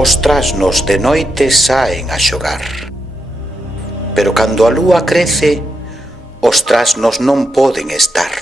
Os trasnos de noite saen a xogar, pero cando a lúa crece, os trasnos non poden estar.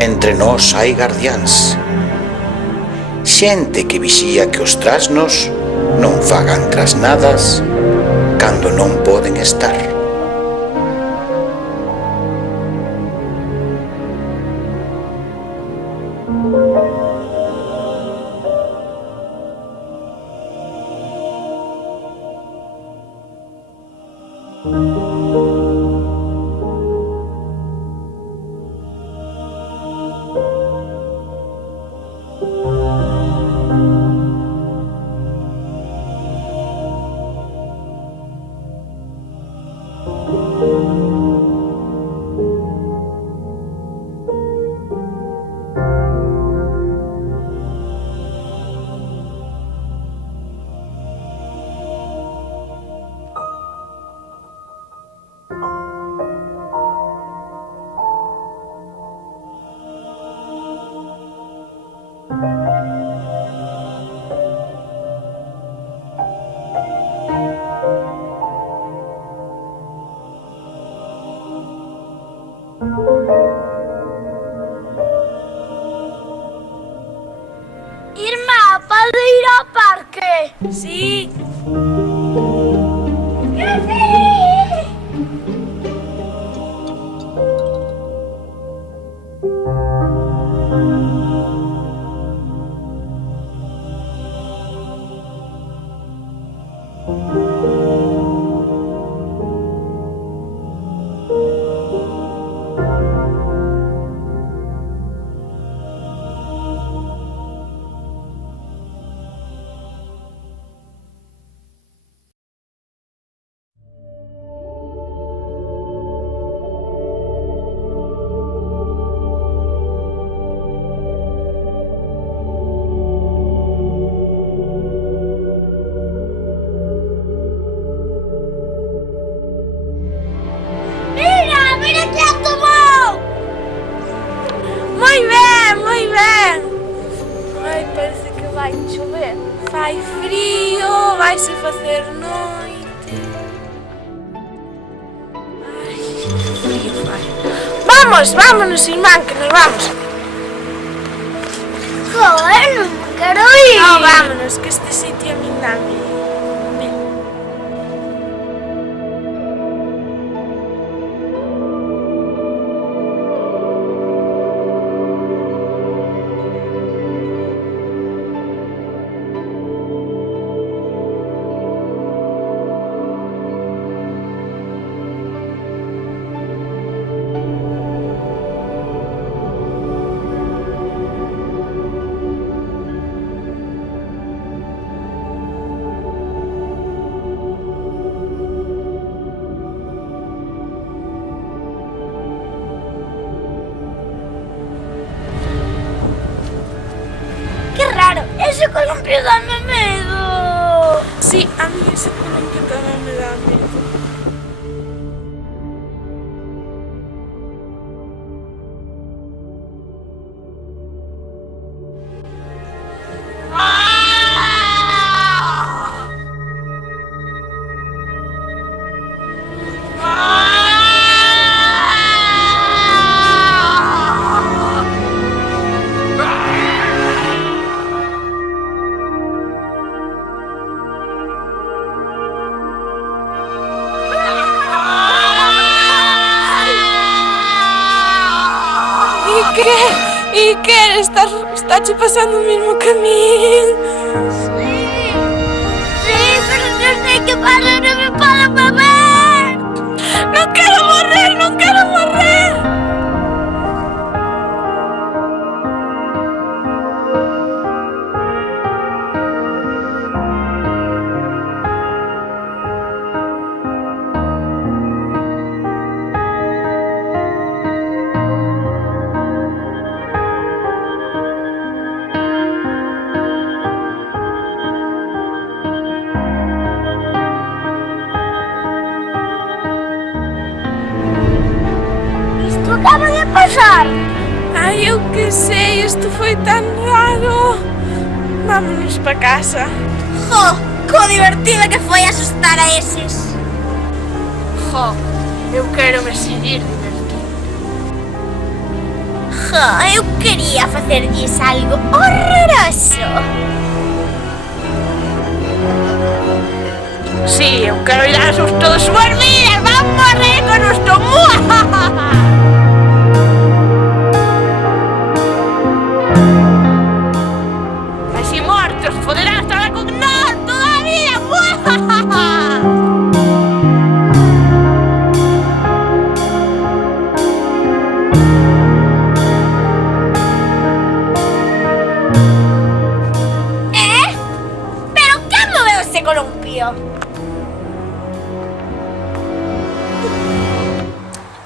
Entre nós hai gardiáns, xente que vixía que os trasnos non fagan trasnadas cando non poden estar. Irmá, podo ir ao parque? Sí. Mira que atomou! Moi ben. Ai, parece que vai chover. Fai frío, vai-se facer noite. Ai, que frío fai. Vámonos, irmán, que nos vamos. Joder, non me quero ir. No, vámonos, que este sitio a min dame. Que raro, ese columpio dame medo. Sí, a mí ese columpio tamén me dá medo. E que está te pasando o mesmo que a mim? Sí, pero desde que parar no me puedo mover. Não quero morrer! acaba de pasar? Ai, eu que sei, isto foi tan raro. Vámonos para casa. Jo, co divertido que foi asustar a eses. Jo, eu quero me seguir divertindo. Jo, eu quería facerlles algo horroroso. Sí, eu quero ir a susto de súas vidas. Vamos a reír con nuestro muajajaja. Así muertos poderán estar con nós toda a vida. Muajajaja. Pero quen moveu ese columpio?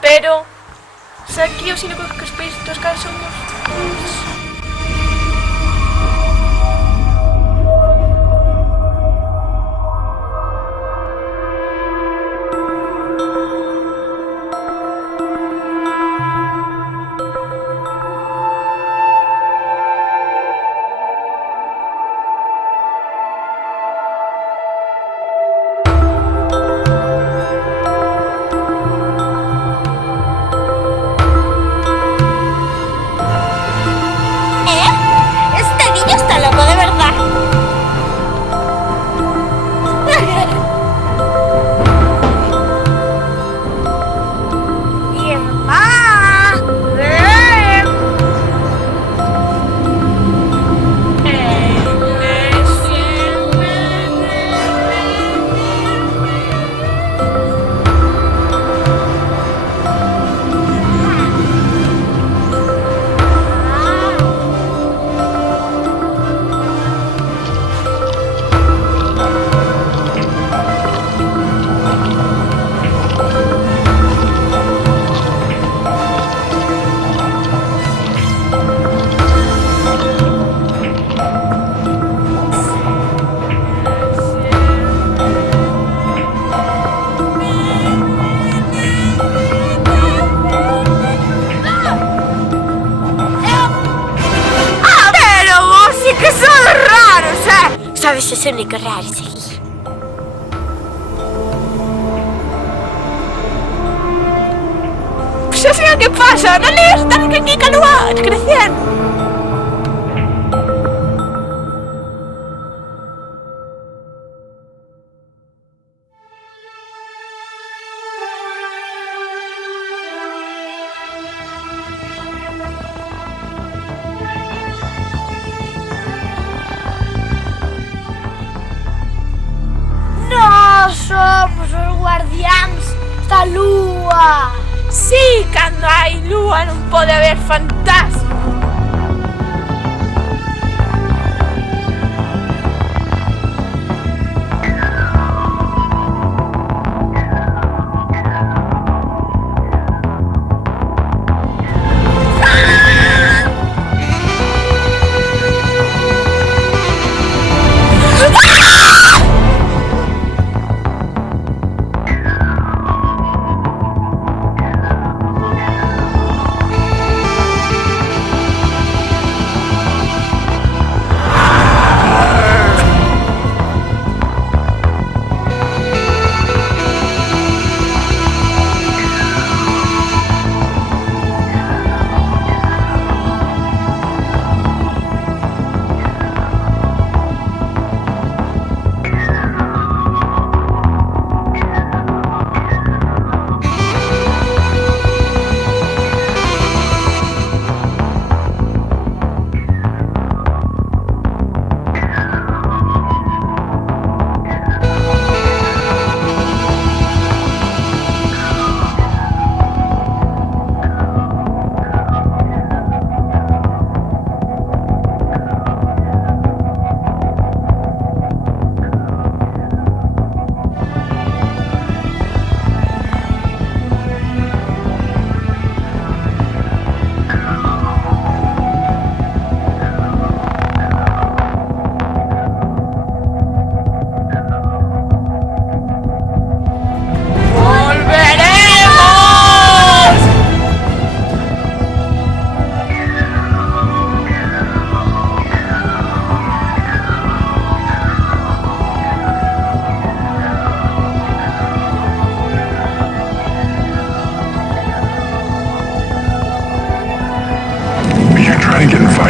Pero, se aquí os únicos que os peitos cal somos nós. Este niño está loco de verdad. Mi mamá. Pero vos sí que sos raros, Sabes, es único raro aquí. Pues así é que pasa, non lees tan que aquí calúa crecendo. Nós somos os guardiáns da lúa. Sí, cando hai lúa non pode haber fantasma.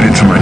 right into my